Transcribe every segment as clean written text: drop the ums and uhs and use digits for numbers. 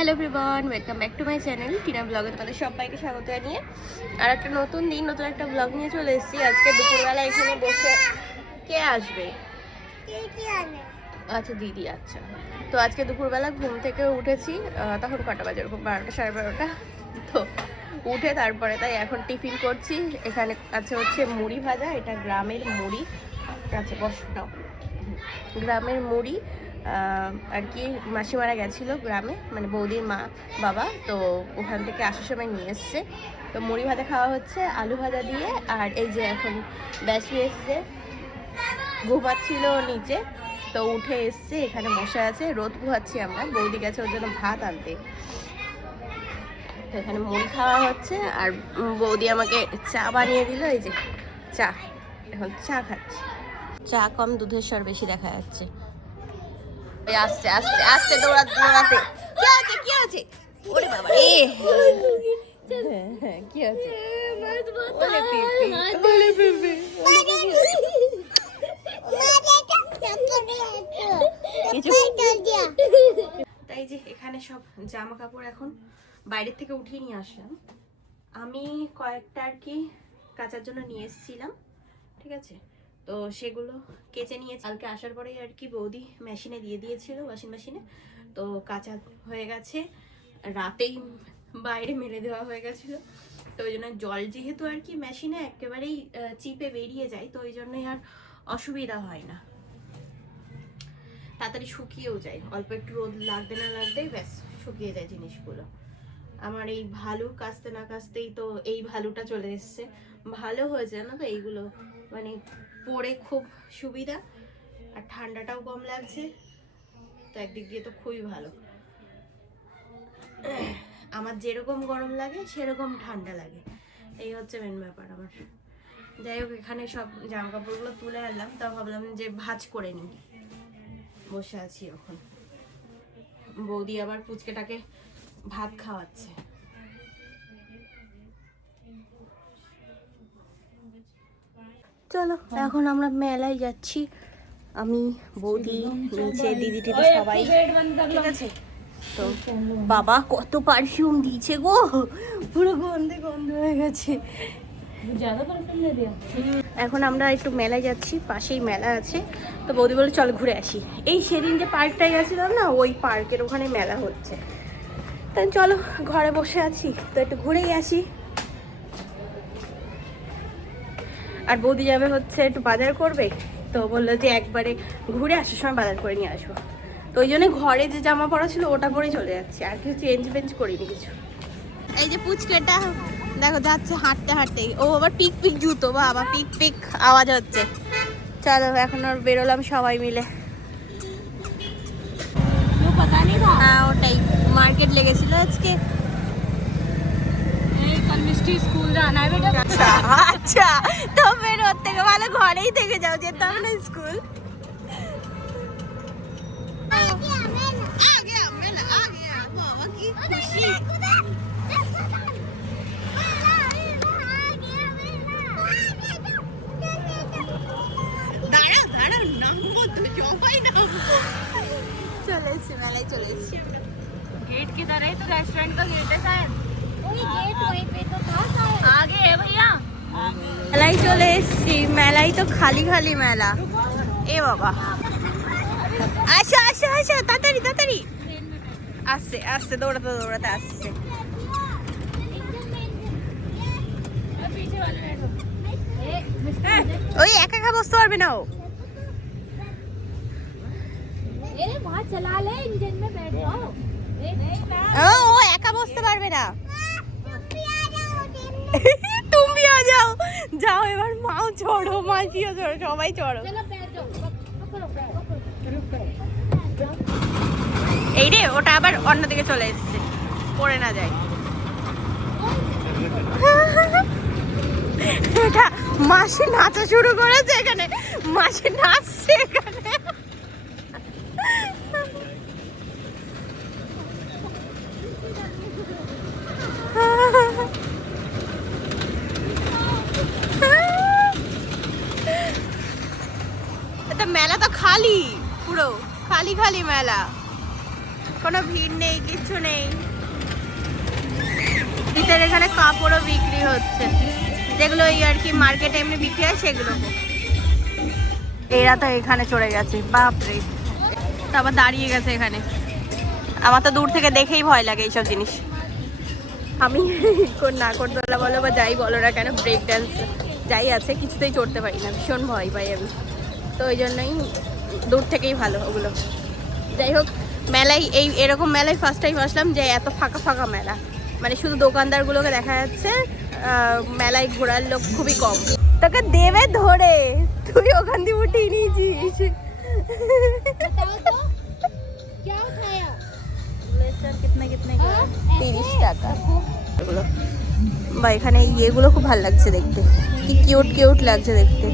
Hello everyone, welcome back to my channel Tina ব্লগে তোমাদের সবাইকে স্বাগত জানিয়ে আর একটা নতুন দিন নতুন একটা ব্লগ নিয়ে চলে এসেছি। আজকে দুপুরবেলা এখানে বসে কে আসবে? আচ্ছা দিদি। আচ্ছা, তো আজকে দুপুরবেলা ঘুম থেকে উঠেছি, তখন কটা বাজে, ওরকম 12টা 12:30। তো উঠে তারপরে তাই এখন টিফিন করছি। এখানে আছে হচ্ছে মুড়ি ভাজা, এটা গ্রামের মুড়ি। আচ্ছা বসটাও গ্রামের মুড়ি আর কি, মাসিমারা গেছিলো গ্রামে, মানে বৌদির মা বাবা, তো ওখান থেকে আসার সময় নিয়ে এসছে। তো মুড়ি ভাজা খাওয়া হচ্ছে আলু ভাজা দিয়ে। আর এই যে এখন ব্যাসু এসছে, ঘুমাচ্ছিল নিচে, তো উঠে এসছে, এখানে বসে আছে, রোদ পোহাচ্ছি আমরা। বৌদি গেছে ওর জন্য ভাত আনতে, তো এখানে মুড়ি খাওয়া হচ্ছে। আর বৌদি আমাকে চা বানিয়ে দিল, এই যে চা, এখন চা খাচ্ছি। চা কম, দুধের স্বর বেশি দেখা যাচ্ছে। আস্তে আস্তে আস্তে দৌড়াতে দৌড়াতে, কি আছে কি আছে, ওরে বাবা রে, কি আছে, ওলে পিপি, ওলে পিপি, তাই যে এখানে সব জামা কাপড় এখন বাইরের থেকে উঠিয়ে নিয়ে আসলাম। আমি কয়েকটা আর কি কাচার জন্য নিয়ে এসেছিলাম, ঠিক আছে, তো সেগুলো কেচে নিয়ে কালকে আসার পরেই আর কি বৌদি মেশিনে দিয়ে দিয়েছিল, ওয়াশিং মেশিনে, তো কাঁচা হয়ে গেছে। রাতেই বাইরে মেলে দেওয়া হয়ে গেছিল, তো ওই জন্য জল যেহেতু আর কি মেশিনে একেবারেই চিপে বেরিয়ে যায়, তো ওই জন্যই আর অসুবিধা হয় না, তাড়াতাড়ি শুকিয়েও যায়। অল্প একটু রোদ লাগতে না লাগতেই ব্যাস শুকিয়ে যায় জিনিসগুলো। আমার এই ভালু কাচতে না কাচতেই তো এই ভালুটা চলে এসছে। ভালো হয়েছে না তো এইগুলো, মানে পরে খুব সুবিধা, আর ঠান্ডাটাও কম লাগছে, তো একদিক দিয়ে তো খুবই ভালো। আমার যেরকম গরম লাগে সেরকম ঠান্ডা লাগে, এই হচ্ছে মেন ব্যাপার আমার। যাই হোক, এখানে সব জামা কাপড়গুলো তুলে আনলাম, তা ভাবলাম যে ভাঁজ করে নিই। বসে আছি এখন, বৌদি আবার পুচকেটাকে ভাত খাওয়াচ্ছে। চলো এখন আমরা মেলায় যাচ্ছি, আমি বৌদি নিচে, দিদি টিদি সবাই, ঠিক আছে। তো বাবা কত পারফিউম দিয়েছে গো, পুরো গন্ধে গন্ধ হয়ে গেছে। এখন আমরা একটু মেলায় যাচ্ছি, পাশেই মেলা আছে, তো বৌদি বলে চল ঘুরে আসি। এই সেদিন যে পার্কটায় গেছিলাম না, ওই পার্কের ওখানে মেলা হচ্ছে, তাই চলো, ঘরে বসে আছি তো একটু ঘুরেই আসি। আর বৌদি যাবে হচ্ছে একটু বাজার করবে, তো বললো যে একবারে ঘুরে আসার সময় বাজার করে নিয়ে আসবো, তো ওই জন্য ঘরে যে জামা পরা ছিল ওটা পরেই চলে যাচ্ছি, আর কিছু চেঞ্জ ফেঞ্জ করিনি কিছু। এই যে পুচকেটা দেখো যাচ্ছে হাঁটতে হাঁটতেই, ও আবার পিক পিক জুতো, বাবা পিক পিক আওয়াজ হচ্ছে। চলো এখন ওর বেরোলাম সবাই মিলে। হ্যাঁ ওটাই, মার্কেট লেগেছিল আজকে। স্কুল জানা है बेटा। আচ্ছা, তো বের ওর থেকে ভালো ঘরেই থেকে যাও, যেতাম না স্কুল। चले एसছি মেলায়, চলে এসছি আমরা। गेट किधर है? तो रेस्टोरेंट का गेट है शायद। वही गेट वहीं पे तो था शायद। आगे है भैया। মেলায় চলে এসছি, মেলায় তো খালি খালি মেলা। এ বাবা, আসো আসো আসো, তাড়াতাড়ি তাড়াতাড়ি, আসছে আসছে, দৌড়াতে দৌড়াতে আসছে। ওই একা একা বসতে পারবে না ও, वहाँ चला ले, इंजन में बैठ जाओ। ও একা বসতে পারবে না। তুমি आ जाओ, যাও এবার, মাও চড়ো, মাসিও চড়ো, সবাই চড়ো। चलो बैठ जाओ, पकड़ो पकड़ो। এই রে, ওটা আবার অন্যদিকে চলে এসেছে, পড়ে না যায়। এটা মাসি নাচা শুরু করেছে এখানে, মাসি নাচছে এখানে। মেলা তো খালি, পুরো খালি খালি মেলা। কোনো ভিড় নেই, কিচ্ছু নেই। ভিতরে এখানে কাপড়ও বিক্রি হচ্ছে, যেগুলো এই আর কি মার্কেটে এমনি বিক্রি হয় সেগুলো। এরা তো এখানে চলে গেছে, বাপরে, তারপর দাঁড়িয়ে গেছে এখানে। আমার তো দূর থেকে দেখেই ভয় লাগে এইসব জিনিস। আমি নাগরদোলা বলো বা যাই বলো না কেন, ব্রেক ডান্স যাই আছে কিছুতেই চড়তে পারি না, ভীষণ ভয় পাই আমি। তো ওই জন্যই দূর থেকেই ভালো ওগুলো। যাই হোক, মেলায় এরকম মেলায় ফার্স্ট টাইম আসলাম যে এত ফাঁকা ফাঁকা মেলা, মানে শুধু দোকানদারগুলোকে দেখা যাচ্ছে, মেলায় ঘোরার লোক খুবই কম। তোকে দেবে ধরে, তুই ওখান দিয়ে উঠে নিয়েছিস। कितने 30 টাকা এগুলো। বা এখানে ইয়েগুলো খুব ভালো লাগছে দেখতে, কি কিউট কিউট লাগছে দেখতে।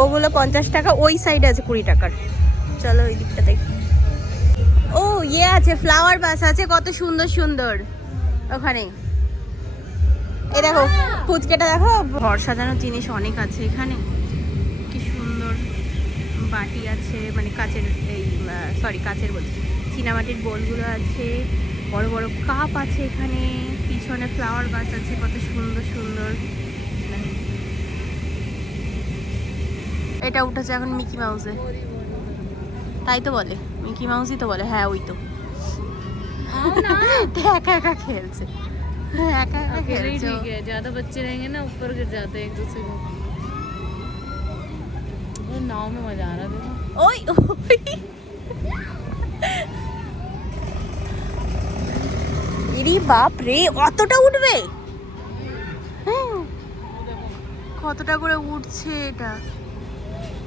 ওগুলো 50 টাকা, ওই সাইডে আছে 20 টাকার। চলো ওই দিকটা দেখি। ও ইয়ে আছে, ফ্লাওয়ার বাস আছে, কত সুন্দর সুন্দর ওখানে। এই দেখো ফুচকেটা দেখো, ঘর সাজানোর জিনিস অনেক আছে এখানে। কি সুন্দর বাটি আছে, মানে কাচের, এই সরি কাচের বলছি, চীনামাটির বোলগুলো আছে, বড় বড় কাপ আছে এখানে, পিছনে ফ্লাওয়ার বাস আছে, কত সুন্দর সুন্দর। এটা উঠেছে এখন মিকি মাউসে, তাই তো বলে, মিকি মাউসই তো বলে। হ্যাঁ ওই তো, একা একা খেলছে, একা একা খেলছে। ठीक है, ज्यादा बच्चे रहेंगे ना ऊपर गिर जाते हैं एक दूसरे को। नाव में मजा आ रहा देखो। ওই ওই ইরি বাপ রে, অতটা উঠবে? কতটা করে উঠছে এটা,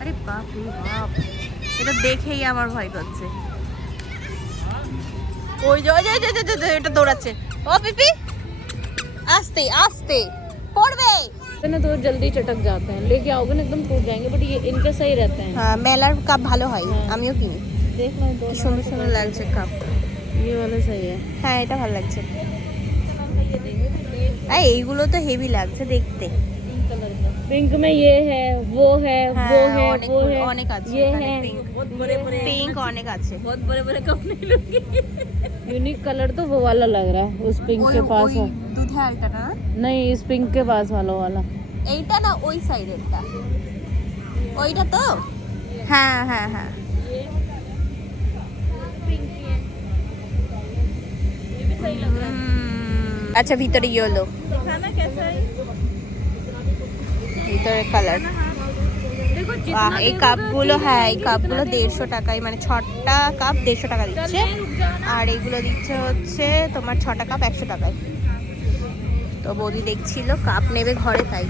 আরে বাপ রে বাপ, এটা দেখেই আমার ভয় করছে। ওই যে এটা দৌড়াচ্ছে। ও পিপি, আস্তে আস্তে পড়বে ना तो जल्दी चटक जाते हैं, लेके आओगे ना एकदम टूट जाएंगे, बट ये इनका सही रहता है। হ্যাঁ, মেলার কাপ ভালো হয়, হ্যাঁ। আমিও কিনি। देख लो दो কি সুন্দর সুন্দর লাগছে কাপ। ये वाला सही है। হ্যাঁ এটা ভালো লাগছে। এইগুলো তো হেভি লাগছে দেখতে। पिंक में ये है, वो है, वो है, वो है, অনেক আছে ये এখানে, है। পিঙ্ক পিঙ্ক অনেক আছে। बहुत बड़े बड़े कप नहीं लगे। यूनिक कलर तो वो वाला लग रहा है, उस पिंक के पास है। দুধে আলটা না, नहीं, इस पिंक के पास वाला। এইটা না ওই সাইডেরটা, ওইটা তো। হ্যাঁ হ্যাঁ হ্যাঁ, আচ্ছা ভিতরে ইয়েলো, ভিতরে কালার। এই কাপগুলো, হ্যাঁ এই কাপগুলো 150 টাকায়, মানে 6টা কাপ 150 টাকা দিচ্ছে, আর এইগুলো দিচ্ছে হচ্ছে তোমার 6টা কাপ 100 টাকায়। তো বৌদি দেখছিল কাপ নেবে ঘরে, তাই।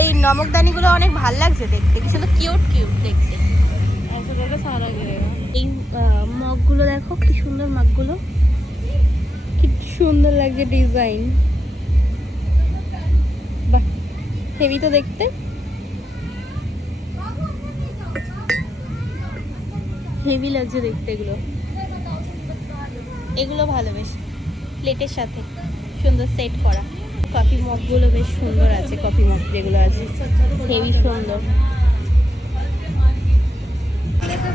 এই নমকদানিগুলো অনেক ভাল লাগছে দেখতে, কি সুন্দর কিউট কিউট দেখতে। এই মগগুলো দেখো, কি সুন্দর মগগুলো, কি সুন্দর লাগছে ডিজাইন। বাহ, হেভি তো দেখতে। হেভি লাগছে দেখতে এগুলো, এগুলো ভালো, বেশ প্লেটের সাথে সুন্দর সেট করা। কফি মগগুলো বেশ সুন্দর আছে, কফি মগ যেগুলো আছে হেভি সুন্দর।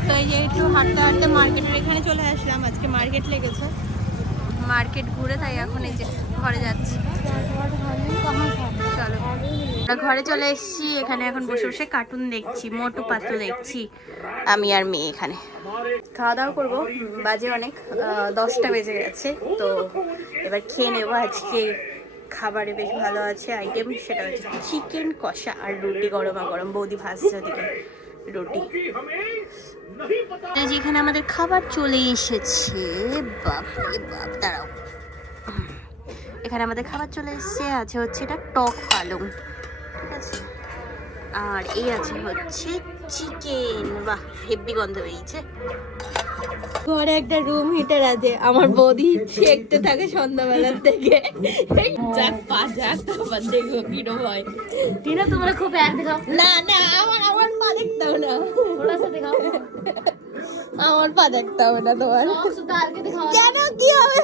তো এই যে একটু হাঁটতে হাঁটতে মার্কেটের এখানে চলে আসলাম, আজকে মার্কেট লেগেছে, মার্কেট ঘুরে তাই এখন এই যে ঘরে যাচ্ছি। চলো, আমরা ঘরে চলে এসেছি, এখানে এখন বসে বসে কার্টুন দেখছি, মোটু পাতলু দেখছি আমি আর মেয়ে। এখানে খাওয়া দাওয়া করবো, বাজে অনেক, 10টা বেজে গেছে। তো এবার খেয়ে নেবো। আজকে খাবারে বেশ ভালো আছে আইটেম, সেটা হচ্ছে চিকেন কষা আর রুটি গরমা গরম, বৌদি ভাজছে ওদিকে রুটি। যেখানে আমাদের খাবার চলে এসেছে, বাপ রে বাপ, দাঁড়াও, এখানে আমাদের খাবার চলে এসেছে। আছে হচ্ছে এটা টক পালং, ঠিক আছে, আর এই আছে হচ্ছে চিকেন। বাহ, হেভি গন্ধ বেরিয়েছে। ঘরে একটা রুম হিটার আছে, আমার বৌদি দেখতে থাকে সন্ধ্যাবেলার থেকে, যাক পা যাক, আবার দেখবো কিরম হয়। टीना तुम्हारा खूब पैर दिखाओ, না না, আমার পা দেখতাম না, थोड़ा सा दिखाओ, আমার পা দেখতাম না তোমার। सॉक्स उतार के दिखाओ, কেন, কি হবে?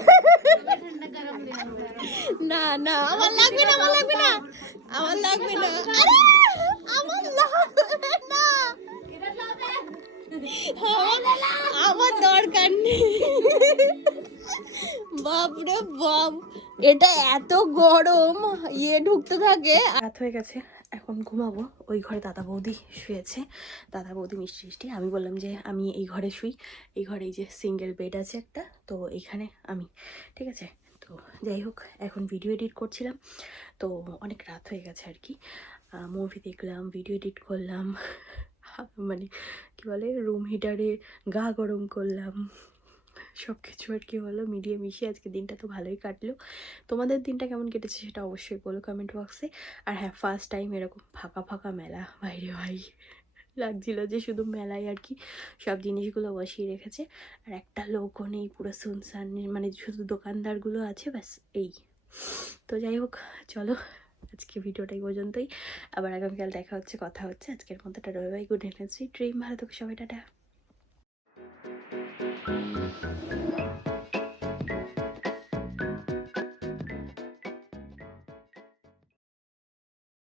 ठंडा गरम दिखाओ। না না, আমার লাগবে না, আমার লাগবে না, আমার লাগবে না, আরে, আমার লাগবে না, আমার দরকার নেই। বাপরে বাপ, এটা এত গরম, ইয়ে ঢুকতে থাকে। রাত হয়ে গেছে, এখন ঘুমাবো। ওই ঘরে দাদা বৌদি শুয়েছে, দাদা বৌদি মিষ্টি মিষ্টি। আমি বললাম যে আমি এই ঘরে শুই, এই ঘরে এই যে সিঙ্গেল বেড আছে একটা, তো এইখানে আমি, ঠিক আছে। তো যাই হোক, এখন ভিডিও এডিট করছিলাম, তো অনেক রাত হয়ে গেছে আর কি। মুভি দেখলাম, ভিডিও এডিট করলাম, মানে কি বলে, রুম হিটারে গা গরম করলাম, সব কিছু আর কি হলো, মিলিয়ে মিশিয়ে আজকে দিনটা তো ভালোই কাটলো। তোমাদের দিনটা কেমন কেটেছে সেটা অবশ্যই বলো কমেন্ট বক্সে। আর হ্যাঁ, ফার্স্ট টাইম এরকম ফাঁকা ফাঁকা মেলা, বাইরে ভাই লাগছিল যে শুধু মেলায় আর কি সব জিনিসগুলো বসিয়ে রেখেছে, আর একটা লোকও নেই, পুরো সুনসান, মানে শুধু দোকানদারগুলো আছে, ব্যাস এই। তো যাই হোক, চলো আজকে ভিডিওটা এই পর্যন্তই, আবার আগামীকাল দেখা হচ্ছে, কথা হচ্ছে। আজকের মতো tata, bye bye, good night, sweet dream, ভালো থাকো সবাই, টাটা।